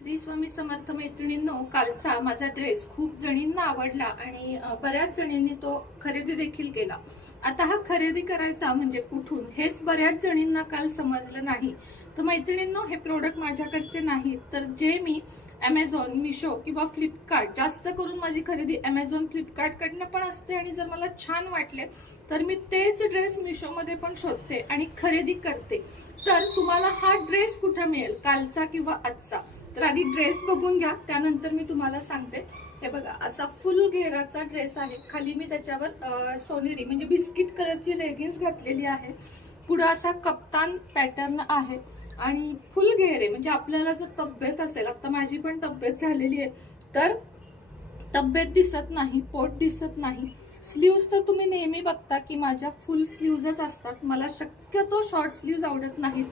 श्री स्वामी समर्थ मैत्रिणींनो, कालचा माझा ड्रेस खूप जणींना आवडला आणि बऱ्याच जणींनी तो खरेदी देखील केला. आता हा खरेदी करायचा म्हणजे कुठून हेच बऱ्याच जणींना काल समजलं नाही. तर मैत्रिणींनो, हे प्रोडक्ट माझ्याकडचे नाहीत, तर जे मी अमेझॉन, मिशो किंवा फ्लिपकार्ट, जास्त करून माझी खरेदी अमेझॉन, फ्लिपकार्ट कडनं पण असते आणि जर मला छान वाटले तर मी तेच ड्रेस मिशोमध्ये पण शोधते आणि खरेदी करते. तर तुम्हाला हा ड्रेस कुठे मिळेल, कालचा किंवा आजचा? तर आधी ड्रेस बघून घ्या, त्यानंतर मी तुम्हाला सांगते. हे बघा, असा फुल घेराचा ड्रेस आहे. खाली मी त्याच्यावर सोनेरी म्हणजे बिस्किट कलरची लेगिन्स घातलेली आहे. पुढे असा कप्तान पॅटर्न आहे आणि फुल घेर आहे. म्हणजे आपल्याला जर तब्येत असेल, आता माझी पण तब्येत झालेली आहे, तर तब्येत दिसत नाही, पोट दिसत नाही. स्लीव्ज तर तुम्ही नेहमी बघता की माझ्या फुल स्लीव्हजच असतात. मला शक्यतो शॉर्ट स्लीव्ज आवडत नाहीत,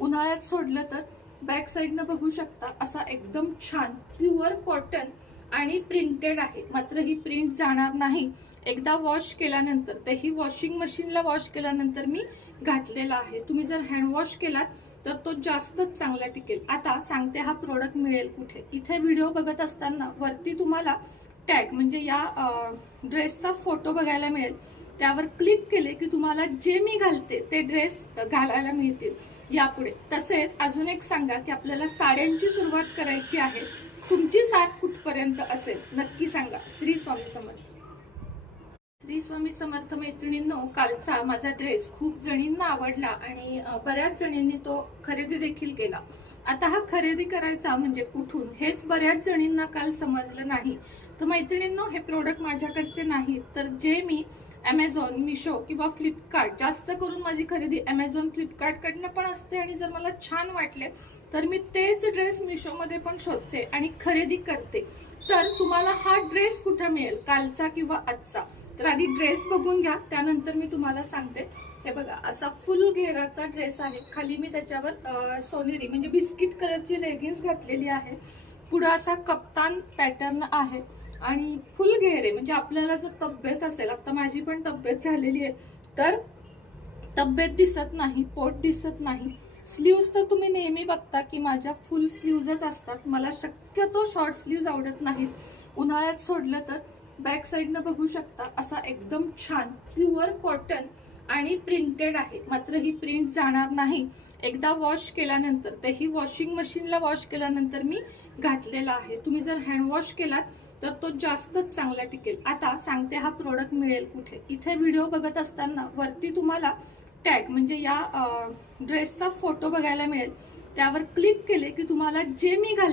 उन्हाळ्यात सोडलं तर. बॅक साईडनं बघू शकता, असा एकदम छान प्युअर कॉटन आणि प्रिंटेड आहे. मात्र ही प्रिंट जाणार नाही. एकदा वॉश केल्यानंतर, तेही वॉशिंग मशीनला वॉश केल्यानंतर मी घातलेला आहे. तुम्ही जर हँड वॉश केलात तर तो जास्तच चांगला टिकेल. आता सांगते हा प्रोडक्ट मिळेल कुठे. इथे व्हिडिओ बघत असताना वरती तुम्हाला टॅग म्हणजे या ड्रेसचा फोटो बघायला मिळेल. त्यावर क्लिक केले की तुम्हाला जे मी घालते ते ड्रेस घालायला मिळतील यापुढे. तसेच अजून एक सांगा की आपल्याला साड्यांची सुरुवात करायची आहे. तुमची साथ कुठपर्यंत असेल नक्की सांगा. श्री स्वामी समर्थ. श्री स्वामी समर्थ मैत्रिणींनो, कालचा माझा ड्रेस खूप जणींना आवडला आणि बऱ्याच जणींनी तो खरेदी देखील केला. आता हा खरेदी करायचा म्हणजे कुठून हेच बऱ्याच जणींना काल समजलं नाही. तर मैत्रिणींनो, हे प्रोडक्ट माझ्याकडचे नाहीत, तर जे मी अमेझॉन, मिशो किंवा फ्लिपकार्ट, जास्त करून माझी खरेदी अमेझॉन, फ्लिपकार्ट कडनं पण असते आणि जर मला छान वाटले तर मी तेच ड्रेस मिशोमध्ये पण शोधते आणि खरेदी करते. तर तुम्हाला हा ड्रेस कुठे मिळेल, कालचा किंवा आजचा? तर आधी ड्रेस बघून घ्या, त्यानंतर मी तुम्हाला सांगते. हे बघा, असा फुल घेराचा ड्रेस आहे. खाली मी त्याच्यावर सोनेरी म्हणजे बिस्किट कलरची लेगिन्स घातलेली आहे. पुढे असा कप्तान पॅटर्न आहे आणि फुल घेर आहे. म्हणजे आपल्याला जर तब्येत असेल, आता माझी पण तब्येत झालेली आहे, तर तब्येत दिसत नाही, पोट दिसत नाही. स्लीव्ज तर तुम्ही नेहमी बघता की माझ्या फुल स्लीव्हजच असतात. मला शक्यतो शॉर्ट स्लीव्ज आवडत नाहीत, उन्हाळ्यात सोडलं तर. बॅक साईडनं बघू शकता, असा एकदम छान प्युअर कॉटन आणि प्रिंटेड आहे. मात्र ही प्रिंट जाणार नाही. एकदा वॉश केल्यानंतर, तेही वॉशिंग मशीनला वॉश केल्यानंतर मी घातलेला आहे. तुम्ही जर हँड वॉश केलात तर तो जास्तच चांगला टिकेल. आता सांगते हा प्रोडक्ट मिळेल कुठे. इथे व्हिडिओ बघत असताना वरती तुम्हाला टॅग म्हणजे या ड्रेसचा फोटो बघायला मिळेल. त्यावर क्लिक केले की तुम्हाला जे मी घालते